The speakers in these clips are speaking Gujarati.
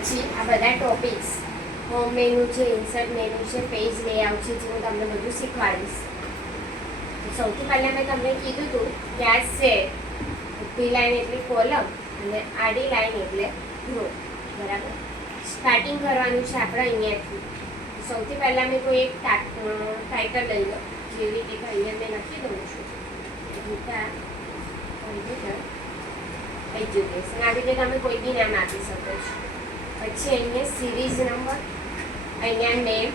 પછી આ બધા ટોપિક્સ, હોમ મેનુ છે, ઇન્સર્ટ મેનુ છે, પેજ લેઆઉટ છે, જે હું તમને બધું શીખવાડીશ. સૌથી પહેલાં મેં તમને કીધું હતું કે આ સેટ, ઊભી લાઈન એટલે કોલમ અને આડી લાઈન એટલે રો. બરાબર. સ્ટાર્ટિંગ કરવાનું છે આપણે અહીંયાથી. સૌથી પહેલાં મેં કોઈ એક ટાઇટલ લઈ લો, જેવી રીતે અહીંયા મેં લખી દઉં છું, ગીતા કમ્પ્યુટર એજ્યુકેશન. આવી રીતે તમે કોઈ બી નામ આપી શકો છો. પછી અહીંયા સિરીઝ નંબર, અહીંયા નેમ,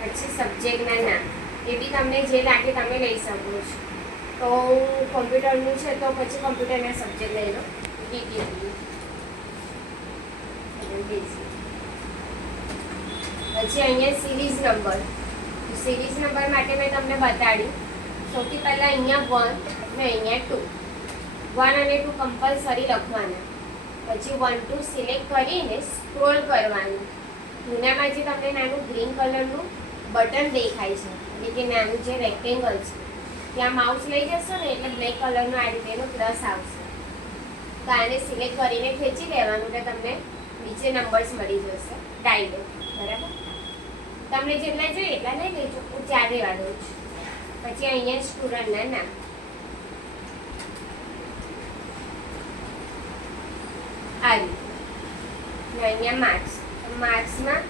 પછી સબ્જેક્ટના નામ, એ બી તમને જે લાગે તમે લઈ શકો છો. તો કોમ્પ્યુટરનું છે તો પછી કોમ્પ્યુટરના સબ્જેક્ટ લઈ લો, ડીટીપી. પછી અહીંયા સિરીઝ નંબર. સિરીઝ નંબર માટે મેં તમને બતાડ્યું. સૌથી પહેલાં અહીંયા 1 અને અહીંયા 2. 1 અને 2 કમ્પલસરી લખવાના. પછી 1 2 સિલેક્ટ કરીને સ્ક્રોલ કરવાનું. જૂનામાં જે તમને નાનું ગ્રીન કલરનું બટન દેખાય છે, એટલે કે નાનું જે રેક્ટેંગલ છે, ત્યાં માઉસ લઈ જશો ને એટલે બ્લેક કલરનો આ રીતેનો પ્લસ આવશે. તો આને સિલેક્ટ કરીને ખેંચી લેવાનું એટલે તમને નીચે નંબર્સ મળી જશે ડાયરેક્ટ. બરાબર. તમને જેટલા જોઈએ એટલા લઈ લેજો, હું 4 રહેવા દઉં છું. પછી અહીંયા સ્ટુડન્ટના નામ, આ રીતે. અહીંયા માર્ક્સ. માર્ક્સમાં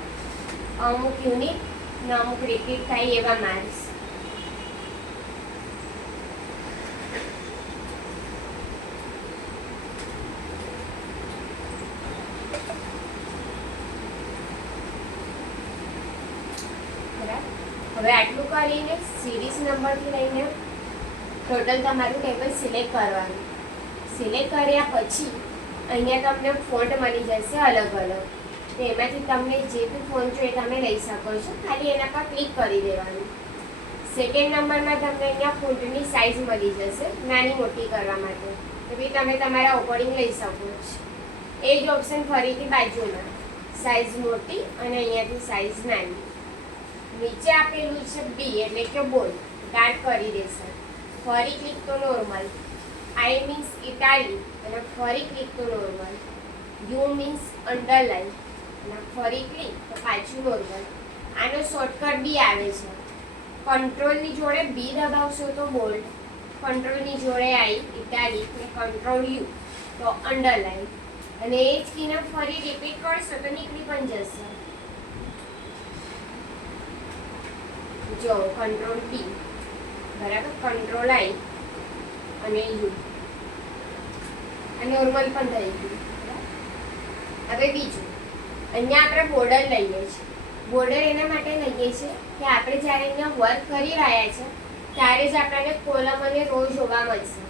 અમુક યુનિટ ને અમુક રિપીટ થાય એવા માર્ક્સ. હવે આટલું કરીને સિરીઝ નંબરથી લઈને ટોટલ તમારું ટેબલ સિલેક્ટ કરવાનું. સિલેક્ટ કર્યા પછી અહીંયા તમને ફોન્ટ મળી જશે અલગ અલગ. તો એમાંથી તમને જે બી ફોન્ટ જોઈએ તમે લઈ શકો છો, ખાલી એના પર ક્લિક કરી દેવાનું. સેકન્ડ નંબરમાં તમને અહીંયા ફોન્ટની સાઇઝ મળી જશે નાની મોટી કરવા માટે, તો બી તમે તમારા અકોર્ડિંગ લઈ શકો છો. એ જ ઓપ્શન ફરીથી બાજુમાં, સાઇઝ મોટી અને અહીંયાથી સાઇઝ નાની. નીચે આપેલું છે બી એટલે કે બોલ્ડ, ગાઢ કરી દેશે. ફરી ક્લિક તો નોર્મલ. આઈ મીન્સ ઇટાલી અને ફરી ક્લિક તો નોર્મલ. યુ મીન્સ અંડરલાઈન અને ફરી ક્લિક તો પાછું નોર્મલ. આનો શોર્ટકટ બી આવે છે. કંટ્રોલની જોડે બી દબાવશો તો બોલ્ડ, કંટ્રોલની જોડે આઈ ઇટાલી અને કંટ્રોલ યુ તો અંડરલાઈન. અને એ જ કીને ફરી રિપીટ કરશો તો નીકળી પણ જશે. જો કંટ્રોલ પી, બરાબર, કંટ્રોલ આઈ અને યુ, આ નોર્મલ પણ થઈ ગયું. હવે બીજું, અહીંયા આપણે બોર્ડર લઈએ છીએ. બોર્ડર એના માટે લઈએ છીએ કે આપણે જ્યારે અહીંયા વર્ક કરી રહ્યા છે ત્યારે જ આપણને કોલમ અને રો જોવા મળશે.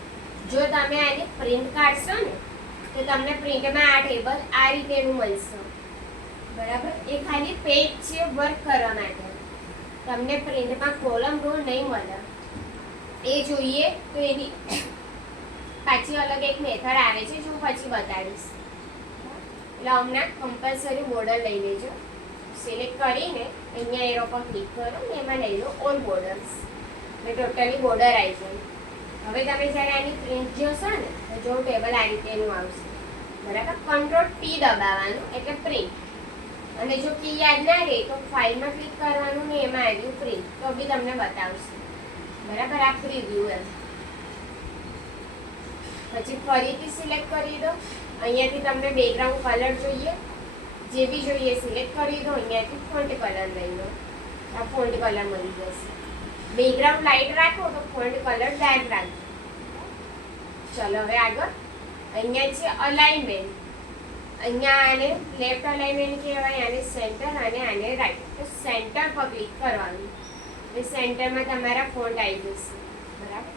જો તમે આની પ્રિન્ટ કાઢશો ને તો તમને પ્રિન્ટમાં આ ટેબલ આ રીતેનું મળશે. બરાબર. એ ખાલી પેજ છે વર્ક કરવા માટે, તમને પ્રિન્ટમાં કોલમ રો નહીં મળે. એ જોઈએ તો એની પાછી અલગ એક મેથડ આવે છે, જો હું પછી બતાડીશ. એટલે હમણાં કમ્પલસરી બોર્ડર લઈ લેજો. સિલેક્ટ કરીને અહીંયા એરો પર ક્લિક કરો ને એમાં લઈ લો ઓલ બોર્ડર્સ, એટલે ટોટલી બોર્ડર આવી જાય. હવે તમે જ્યારે આની પ્રિન્ટ જોશો ને તો જો ટેબલ આ રીતેનું આવશે. બરાબર. કંટ્રોલ ટી દબાવવાનું એટલે પ્રિન્ટ. અને જો કી યાદ ના રહે તો ફાઇલમાં ક્લિક કરવાનું ને એમાં આવ્યું પ્રિન્ટ, તો બી તમને બતાવશે. બરાબર. આ પ્રીવ્યુ એમ. પછી ફરીથી સિલેક્ટ કરી દો. અહીંયાથી તમને બેકગ્રાઉન્ડ કલર જોઈએ, જે બી જોઈએ સિલેક્ટ કરી દો. અહીંયાથી ફોન્ટ કલર લઈ લો, આ ફોન્ટ કલર મળી જશે. બેકગ્રાઉન્ડ લાઇટ રાખો તો ફોન્ટ કલર ડાર્ક રાખો. ચલો હવે આગળ. અહીંયા છે અલાઇનમેન્ટ. અહીંયા આને લેફ્ટ અલાઇનમેન્ટ કહેવાય, આને સેન્ટર અને આને રાઈટ. તો સેન્ટર પર ક્લિક કરવાનું એટલે સેન્ટરમાં તમારા ફોન્ટ આવી જશે. બરાબર.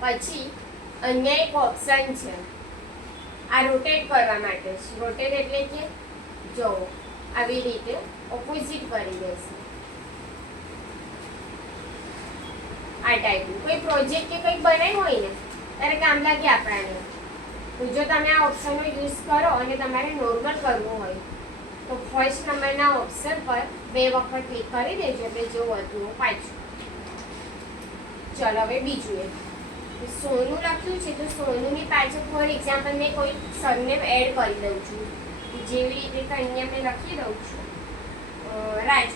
પછી અહીંયા એક ઓપ્શન છે, આ રોટેટ કરવા માટે છે. રોટેટ એટલે કે જો આવી રીતે ઓપોઝિટ કરી દેશે. આ ટાઈપનું કોઈ પ્રોજેક્ટ કે કંઈક બનાવ્યું હોય ને ત્યારે કામ લાગે આપણાને. તો જો તમે આ ઓપ્શનનો યુઝ કરો અને તમારે નોર્મલ કરવું હોય તો ફર્સ્ટ નંબરના ઓપ્શન પર 2 વખત ક્લિક કરી દેજો એટલે જેવું હતું પાછું. ચલો હવે બીજું એક સોનું લખ્યું છે તો સોનુની પાછળ ફોર એક્ઝામ્પલ મેં કોઈ સરનેમ એડ કરી દઉં છું. જેવી રીતે તો અહીંયા મેં લખી દઉં છું રાજ